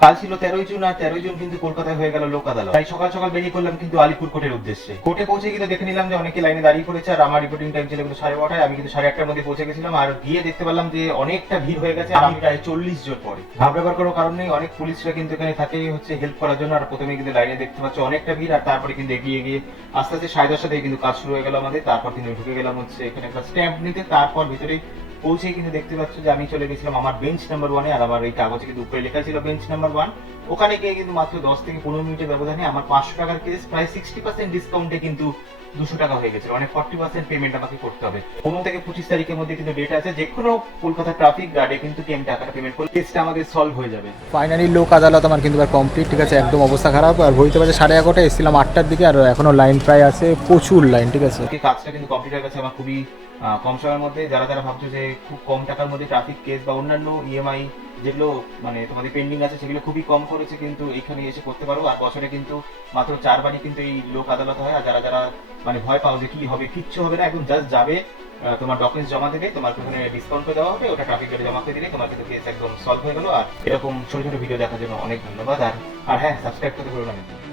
কাল ছিল 13ই জুন, আর 13ই জুন কিন্তু কলকাতায় হয়ে গেল লোক আদালত। তাই সকাল সকাল বেরিয়ে পড়লাম কিন্তু আলিপুর কোর্টের উদ্দেশ্যে। কোর্টে পৌঁছে কিন্তু দেখে নিলাম যে অনেকে লাইনে দাঁড়িয়ে পড়েছে, আর আমার রিপোর্টিং টাইম ছিল কিন্তু 9:30টায়। আমি কিন্তু 8:30টার মধ্যে পৌঁছে গেছিলাম, আর গিয়ে দেখতে পেলাম যে অনেকটা ভিড় হয়ে গেছে। আমি প্রায় 40 জন পরে। ঘাবড়াবার কোনো কারণ নেই, অনেক পুলিশরা কিন্তু এখানে থাকে হচ্ছে হেল্প করার জন্য। আর প্রথমে কিন্তু লাইনে দেখতে পাচ্ছ অনেকটা ভিড়, আর তারপরে কিন্তু এগিয়ে গিয়ে আস্তে আস্তে 10:30 থেকে কিন্তু কাজ শুরু হয়ে গেল আমাদের। তারপর কিন্তু ঢুকে গেলাম হচ্ছে এখানে একটা স্ট্যাম্প নিতে। তারপর ভিতরে পৌঁছে কিন্তু দেখতে পাচ্ছ যে আমি চলে গেছিলাম আমার বেঞ্চ নাম্বার 1-এ, আর আমার এই কাগজে কিন্তু উপরে লেখা ছিল বেঞ্চ নাম্বার 1। ওখানে গিয়ে কিন্তু মাত্র 10 থেকে 15 মিনিটের ব্যবধানে আমার 500 টাকার কেস প্রায় 60% ডিসকাউন্টে কিন্তু 200 টাকা হয়ে গেছে। মানে 40% পেমেন্ট আমাকে করতে হবে। 15 থেকে 25 তারিখের মধ্যে কিন্তু ডেট আছে। যে কোনো কলকাতা ট্রাফিক গার্ডে কিন্তু কি আমি টাকাটা পেমেন্ট করলে কেসটা আমাদের সলভ হয়ে যাবে। ফাইনালি লোক আদালত আমার কিন্তু এবার কমপ্লিট, ঠিক আছে। একদম অবস্থা খারাপ, আর ঘড়িতে বাজে 11:30, এসেছিলাম 8টার দিকে, আর এখনো লাইন প্রায় আছে, প্রচুর লাইন, ঠিক আছে। কাজটা কিন্তু কমপ্লিট হয়ে গেছে আমার খুবই কম সময়ের মধ্যে। যারা যারা ভাবছো যে খুব কম টাকার মধ্যে ট্রাফিক কেস বা অন্যান্য ইএমআই যেগুলো মানে তোমাদের পেন্ডিং আছে সেগুলো খুবই কম খরচে কিন্তু এখানে এসে করতে পারো। আর বছরে কিন্তু মাত্র 4বারই কিন্তু এই লোক আদালত হয়। আর যারা যারা মানে ভয় পাও যে কি হবে, কিচ্ছু হবে না, একদম জাস্ট যাবে, তোমার ডকুমেন্টস জমা দেবে, তোমার ওখানে ডিসকাউন্ট করে দেওয়া হবে, ওটা ট্রাফিক গার্ডে জমা করে দিলে তোমার কিন্তু কেস একদম সলভ হয়ে গেল। আর এরকম ছোট ছোট ভিডিও দেখার জন্য অনেক ধন্যবাদ। আর হ্যাঁ, সাবস্ক্রাইব করতে ভুলো না।